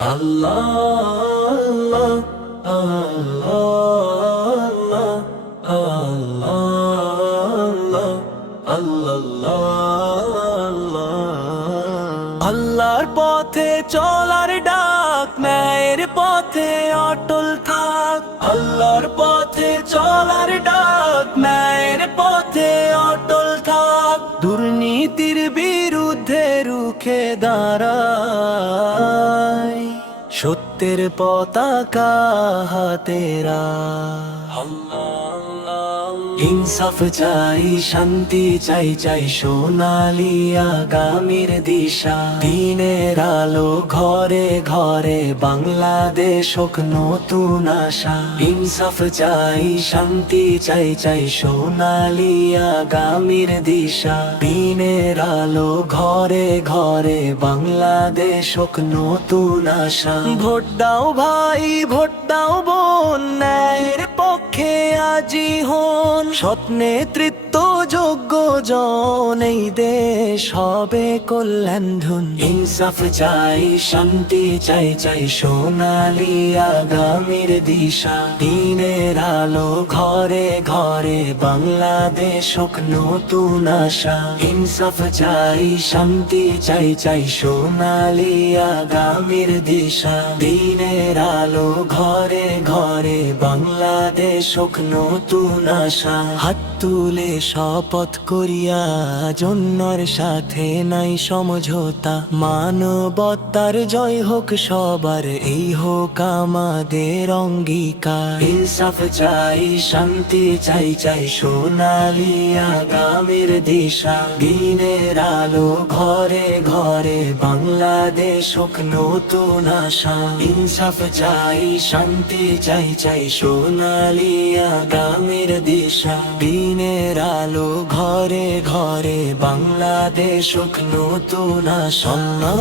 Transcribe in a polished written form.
আল্লাহ আল্লাহ আল্লাহ আল্লাহ আল্লাহর পথে চলার ডাক, ন্যায়ের পথে অটল থাক। আল্লাহর পথে চলার ডাক, ন্যায়ের পথে অটল থাক। দুর্নীতির বিরুদ্ধে রুখে দাঁড়াই, সত্যের পতাকা হাতে রাখ। ইনসাফ চাই, শান্তি চাই, চাই সোনালি আগামীর দিশা। দিনের আলো ঘরে ঘরে, বাংলাদেশ হোক নতুন আশা। ইনসাফ চাই, শান্তি চাই, চাই সোনালি আগামীর দিশা। দিনের আলো ঘরে ঘরে, বাংলাদেশ হোক নতুন আশা। ভোট দাও ভাই, ভোট দাও বোন, ন্যায়ের পক্ষে আজি হন। সৎ নেতৃত্ব যোগ্য জন, এই দেশ হবে কল্যাণ ধন। ইনসাফ চাই, শান্তি চাই, চাই সোনালি আগামীর দিশা। দিনের আলো ঘরে ঘরে, বাংলাদেশ হোক নতুন আশা। ইনসাফ চাই, শান্তি চাই, চাই সোনালি আগামীর দিশা। দিনের আলো ঘরে ঘরে, বাংলাদেশ হোক নতুন আশা। হাত তুলে শপথ করিয়া, জন্যর সাথে নাই সমঝোতা। মানবতার জয় হোক সবার, এই হোক আমাদের অঙ্গীকার। ইনসাফ চাই, শান্তি চাই, চাই সোনালি আগামীর দিশা। দিনের আলো ঘরে ঘরে, বাংলাদেশ হোক নতুন আশা। ইনসাফ চাই, শান্তি চাই, চাই সোনালি আগামীর দিশা। দিনের আলো ঘরে ঘরে, বাংলাদেশ হোক নতুন আশা। আল্লাহ